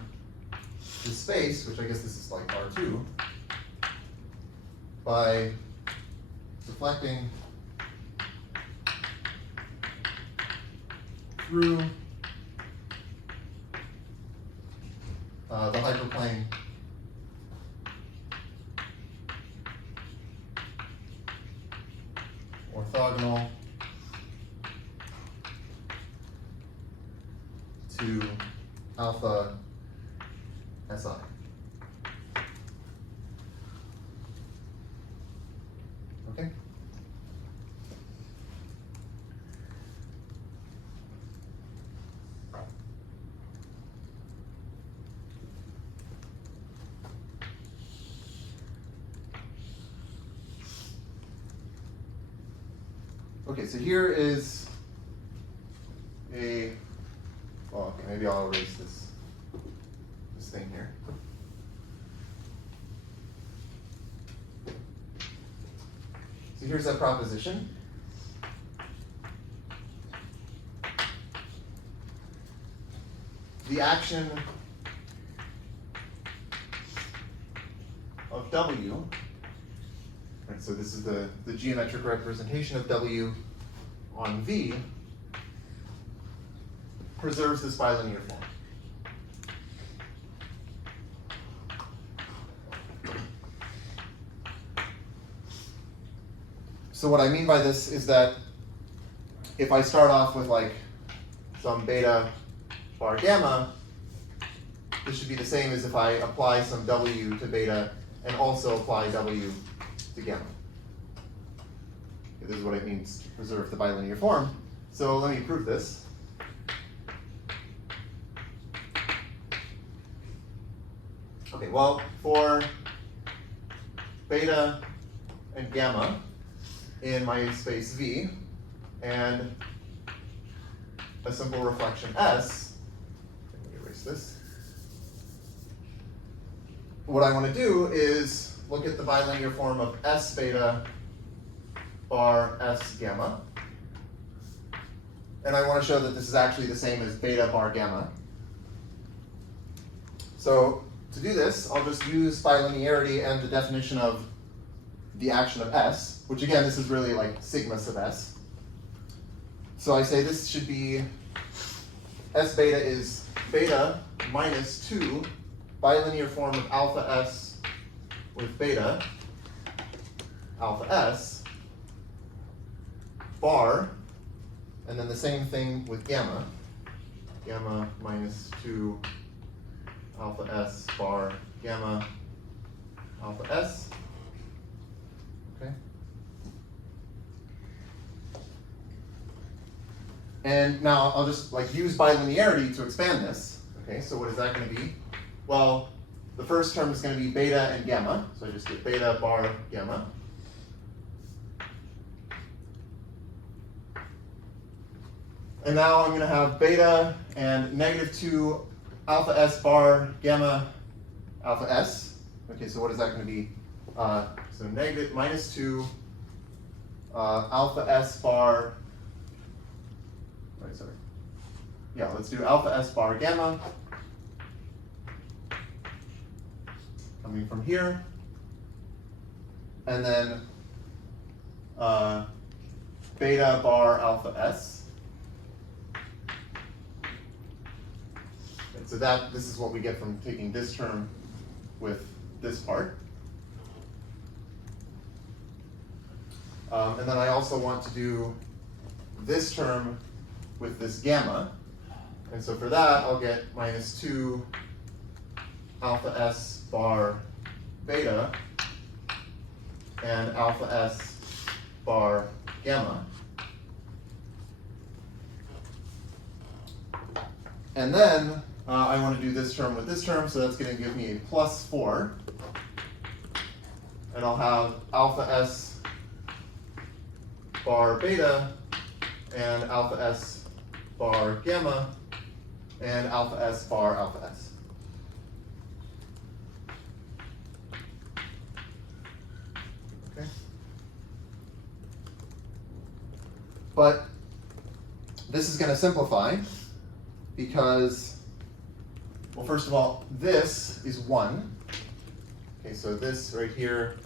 the space, which I guess this is like R2, by deflecting through the hyperplane orthogonal to alpha SI. Okay? Okay, so here is a, well, okay, maybe I'll erase this thing here. So here's that proposition. The action of W, right, so this is the geometric representation of W on V, preserves this bilinear form. So what I mean by this is that if I start off with like some beta bar gamma, this should be the same as if I apply some W to beta and also apply W to gamma. Okay, this is what it means to preserve the bilinear form. So let me prove this. Okay, well, for beta and gamma in my space V and a simple reflection S, let me erase this. What I want to do is look at the bilinear form of S beta bar S gamma. And I want to show that this is actually the same as beta bar gamma. So to do this, I'll just use bilinearity and the definition of the action of S, which again, this is really like sigma sub S. So I say this should be, S beta is beta minus 2 bilinear form of alpha S with beta, alpha S, bar, and then the same thing with gamma, gamma minus 2 alpha S bar gamma alpha s. Okay. And now I'll just like use bilinearity to expand this. Okay, so what is that going to be? Well, the first term is going to be beta and gamma. So I just get beta bar gamma. And now I'm going to have beta and -2 alpha s bar gamma alpha s. Okay, so what is that going to be? So -2 alpha s bar. Right, sorry. Yeah, let's do alpha s bar gamma. Coming from here. And then beta bar alpha s. And so this is what we get from taking this term with this part. And then I also want to do this term with this gamma. And so for that, I'll get -2 alpha s bar beta and alpha s bar gamma. And then I want to do this term with this term, so that's going to give me a +4. And I'll have alpha s bar beta and alpha s bar gamma and alpha s bar alpha s. Okay. But this is going to simplify because, well, first of all, this is 1. Okay, so this right here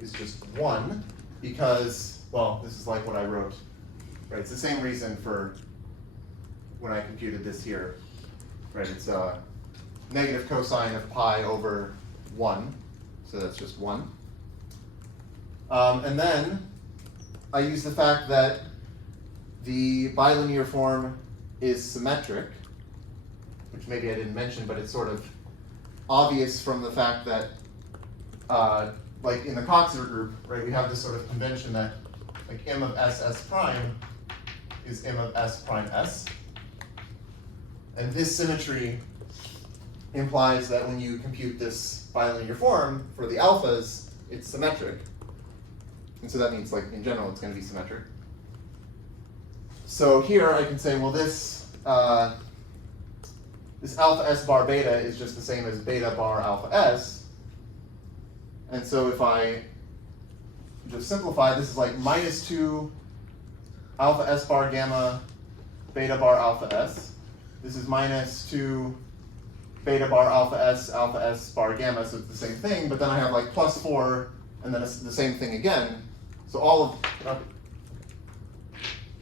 is just 1 because, well, this is like what I wrote, right? It's the same reason for when I computed this here, right? It's a negative cosine of pi over 1, so that's just 1. And then I use the fact that the bilinear form is symmetric, which maybe I didn't mention, but it's sort of obvious from the fact that, like in the Coxeter group, right, we have this sort of convention that like m of s s prime is m of s prime s. And this symmetry implies that when you compute this bilinear form for the alphas, it's symmetric. And so that means, like, in general, it's going to be symmetric. So here I can say, well, this alpha s bar beta is just the same as beta bar alpha s. And so if I just simplify, this is like -2 alpha s bar gamma beta bar alpha s. This is -2 beta bar alpha s bar gamma, so it's the same thing, but then I have like +4, and then it's the same thing again. So all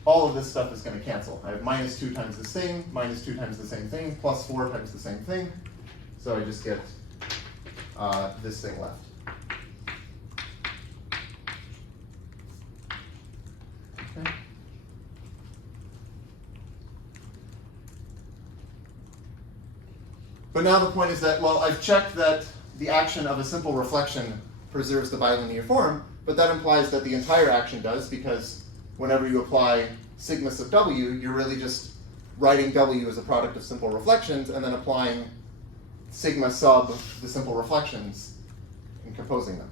of this stuff is going to cancel. I have -2 times this thing, -2 times the same thing, +4 times the same thing. So I just get this thing left. Okay. But now the point is that, well, I've checked that the action of a simple reflection preserves the bilinear form, but that implies that the entire action does, because whenever you apply sigma sub w, you're really just writing w as a product of simple reflections and then applying sigma sub the simple reflections and composing them.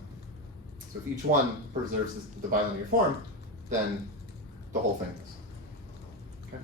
So if each one preserves the bilinear form, then the whole thing does. Okay.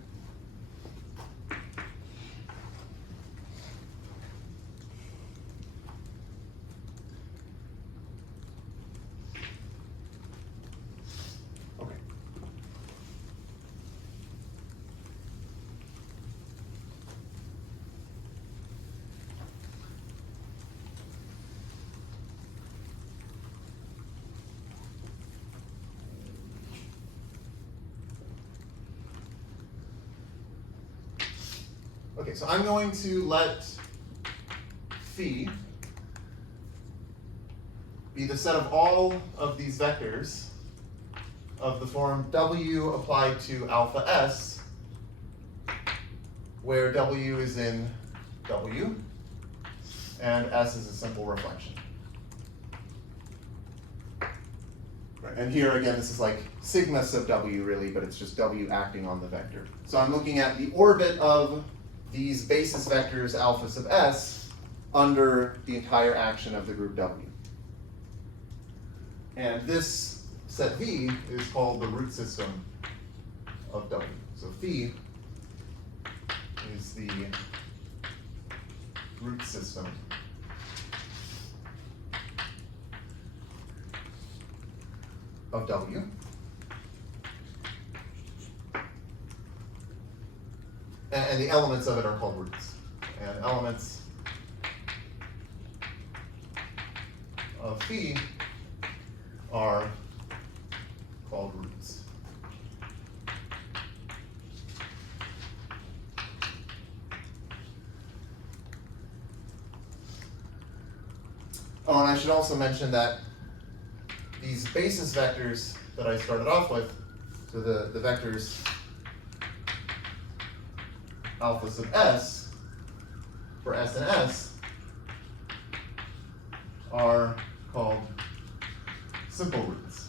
Okay, so I'm going to let phi be the set of all of these vectors of the form w applied to alpha s, where w is in w, and s is a simple reflection. And here again, this is like sigma sub w really, but it's just w acting on the vector. So I'm looking at the orbit of these basis vectors alpha sub s under the entire action of the group w. And this set V is called the root system of w. So phi is the root system of w. And the elements of it are called roots. And elements of phi are called roots. Oh, and I should also mention that these basis vectors that I started off with, so the vectors alpha sub s for s and s are called simple roots.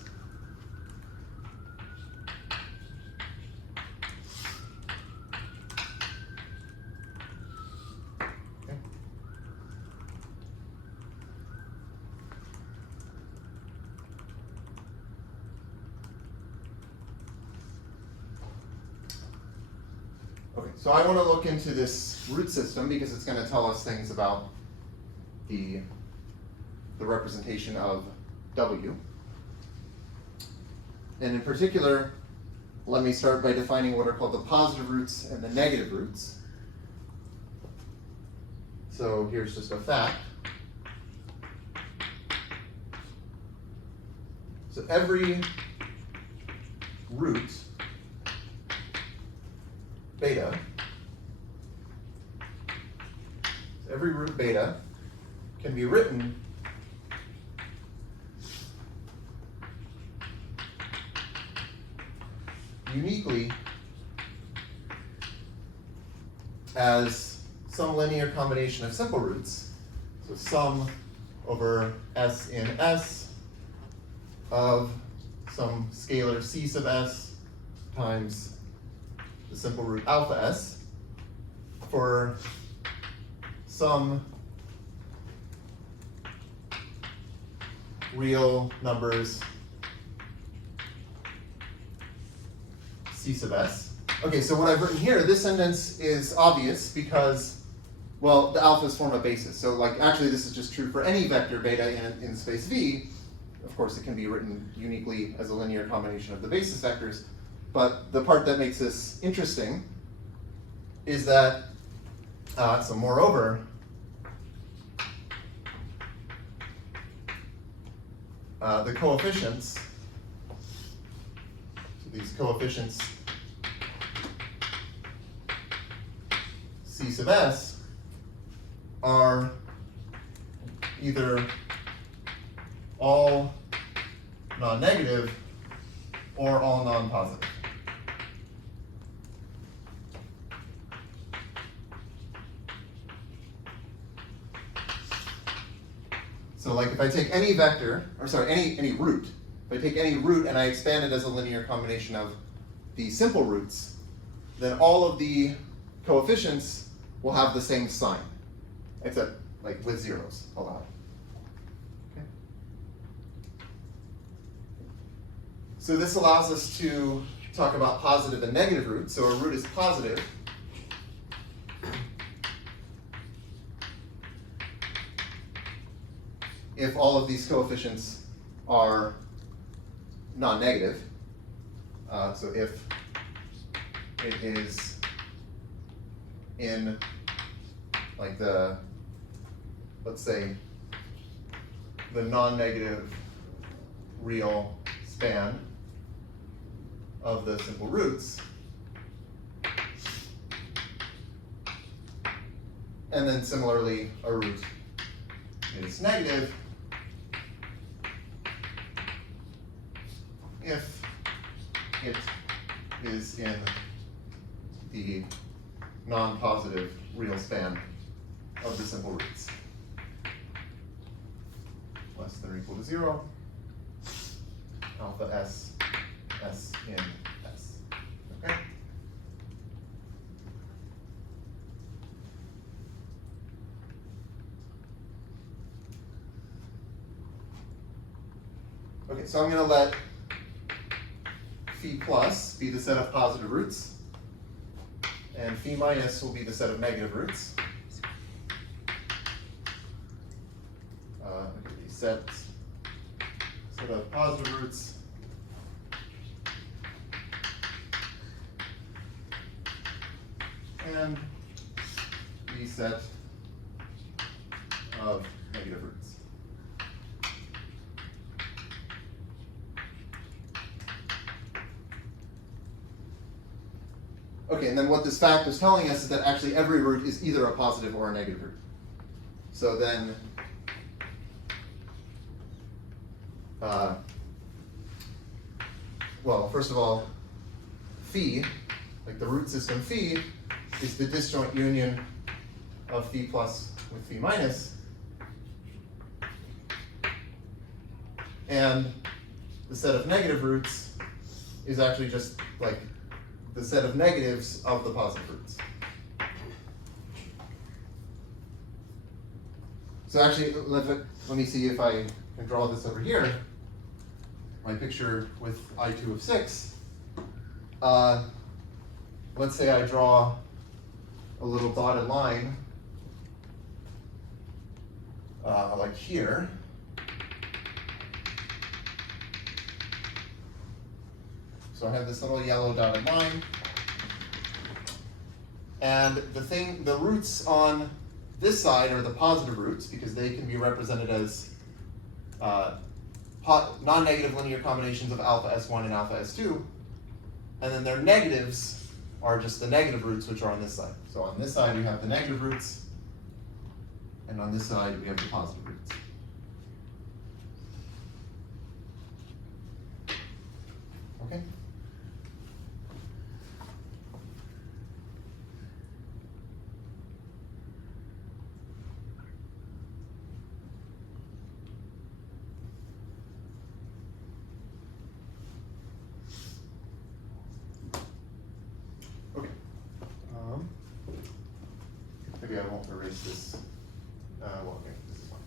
Okay. Okay, so I want to look into this root system because it's going to tell us things about the representation of W. And in particular, let me start by defining what are called the positive roots and the negative roots. So here's just a fact. So every root beta, every root beta can be written uniquely as some linear combination of simple roots, so sum over s in s of some scalar c sub s times the simple root alpha s for some real numbers c sub s. Okay, so what I've written here, this sentence is obvious because, well, the alphas form a basis. So like actually this is just true for any vector beta in space V. Of course it can be written uniquely as a linear combination of the basis vectors. But the part that makes this interesting is that, so moreover, the coefficients, so these coefficients c sub s are either all non-negative or all non-positive. So like if I take any vector, or sorry, any root, if I take any root and I expand it as a linear combination of the simple roots, then all of the coefficients will have the same sign, except like with zeros allowed. Okay. So this allows us to talk about positive and negative roots. So a root is positive if all of these coefficients are non-negative. So if it is in like the, let's say, the non-negative real span of the simple roots, and then similarly a root is negative if it is in the non-positive real span of the simple roots, less than or equal to 0. alpha S, S in S. Okay? Okay, so I'm going to let phi plus be the set of positive roots, and phi minus will be the set of negative roots. Look at these sets. Set of positive roots and the set of negative roots. Okay, and then what this fact is telling us is that actually every root is either a positive or a negative root. So then, well, first of all, phi, like the root system phi, is the disjoint union of phi plus with phi minus. And the set of negative roots is actually just like the set of negatives of the positive roots. So actually, let me see if I can draw this over here. My picture with I2 of 6. Let's say I draw a little dotted line like here. So I have this little yellow dotted line. And the roots on this side are the positive roots because they can be represented as non-negative linear combinations of alpha S1 and alpha S2. And then their negatives are just the negative roots, which are on this side. So on this side, we have the negative roots. And on this side, we have the positive roots. Okay? Maybe I won't erase this. Well, okay, this is fine.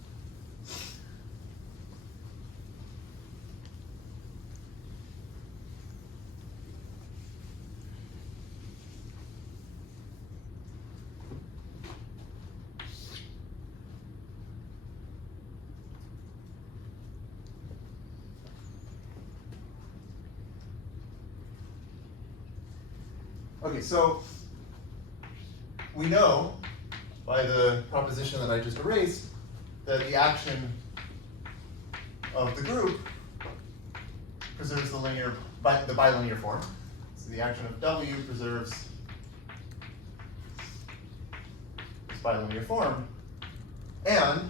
Okay, so we know by the proposition that I just erased that the action of the group preserves the bilinear form. So the action of W preserves this bilinear form. And,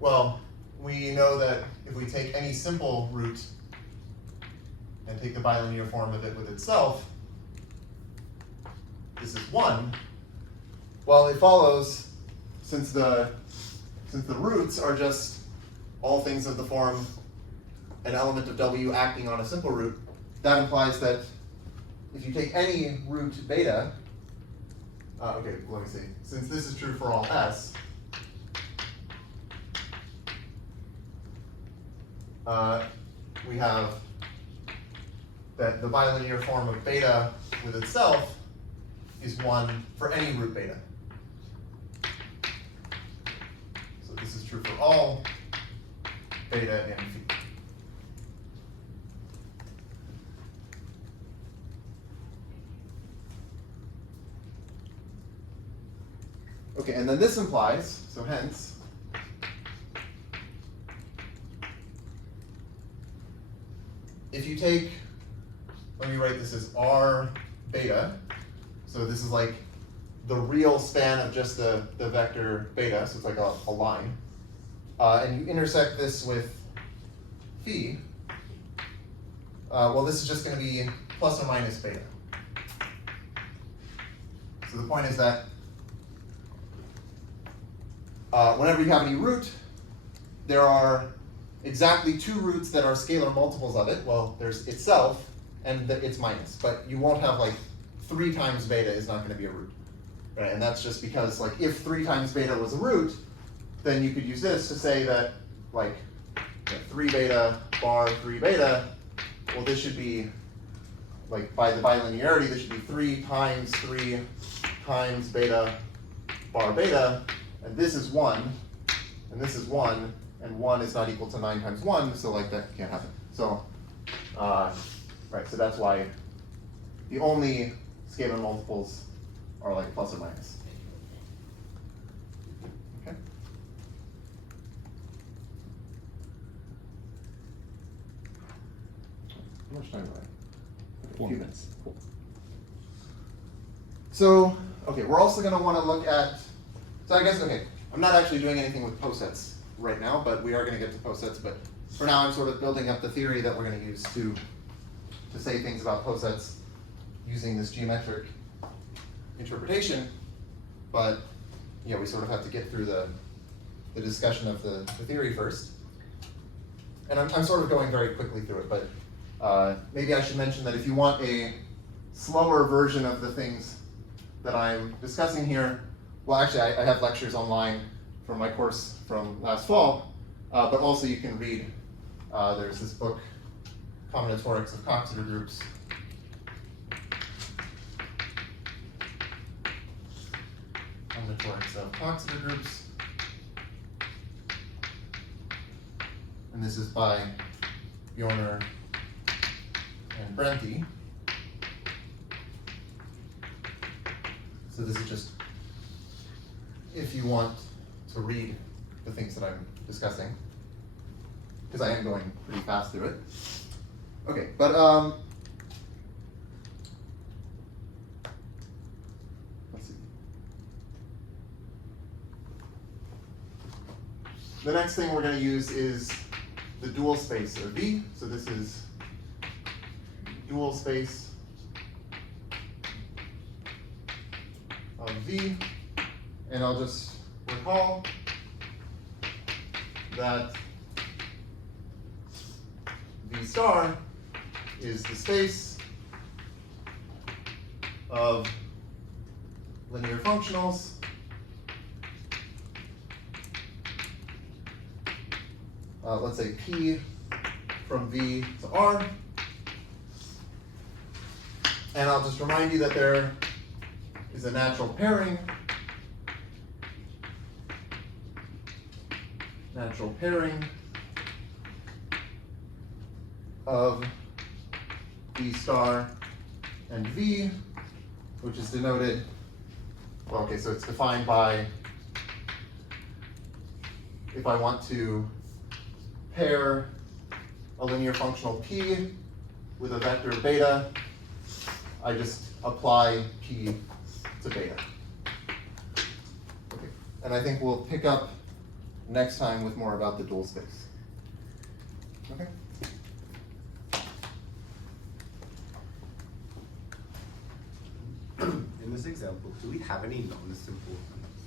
well, we know that if we take any simple root and take the bilinear form of it with itself, this is 1. Well, it follows, since the roots are just all things of the form an element of W acting on a simple root, that implies that if you take any root beta, okay, let me see. Since this is true for all S, we have that the bilinear form of beta with itself is 1 for any root beta. So this is true for all beta and phi. Okay, and then this implies, so hence, if you take, let me write this as R beta, so this is like the real span of just the vector beta, so it's like a line. And you intersect this with phi, well, this is just going to be plus or minus beta. So the point is that whenever you have any root, there are exactly two roots that are scalar multiples of it, well, there's itself and its minus, but you won't have like 3 times beta is not going to be a root, right? And that's just because like if 3 times beta was a root, then you could use this to say that like 3 beta bar 3 beta, well this should be like by the bilinearity, this should be 3 times beta bar beta, and this is 1, and this is 1, and 1 is not equal to 9 times 1, so like that can't happen. So, right, so that's why the only scalar multiples are like plus or minus. Okay. How much time do I have? A few minutes. Cool. So, okay, we're also going to want to look at, so I guess, okay, I'm not actually doing anything with posets right now, but we are going to get to posets, but for now I'm sort of building up the theory that we're going to use to say things about posets using this geometric interpretation, but yeah, we sort of have to get through the discussion of the theory first. And I'm sort of going very quickly through it, but maybe I should mention that if you want a slower version of the things that I'm discussing here, well actually I have lectures online from my course from last fall, but also you can read, there's this book, Combinatorics of Coxeter Groups. Combinatorics of Coxeter Groups. And this is by Bjorner and Brenti. So this is just if you want to read the things that I'm discussing, because I am going pretty fast through it. Okay, but let's see. The next thing we're going to use is the dual space of V. So this is dual space of V, and I'll just recall that V star is the space of linear functionals let's say P from V to R. And I'll just remind you that there is a natural pairing of V star and V, which is denoted, well, okay, so it's defined by, if I want to pair a linear functional P with a vector beta, I just apply P to beta. Okay. And I think we'll pick up next time with more about the dual space. Okay. In this example, do we have any non-simple roots?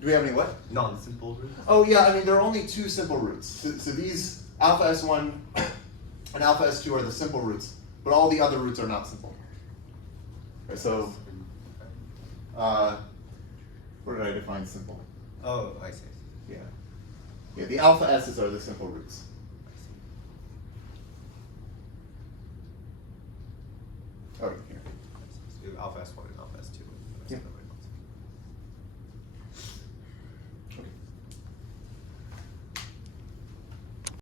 Do we have any what? Non-simple roots? Oh yeah, I mean there are only 2 simple roots. So these alpha S1 and alpha S2 are the simple roots, but all the other roots are not simple. Okay, so where did I define simple? Oh, I see. Yeah. Yeah, the alpha S's are the simple roots. I see. Oh, here. So alpha S1 and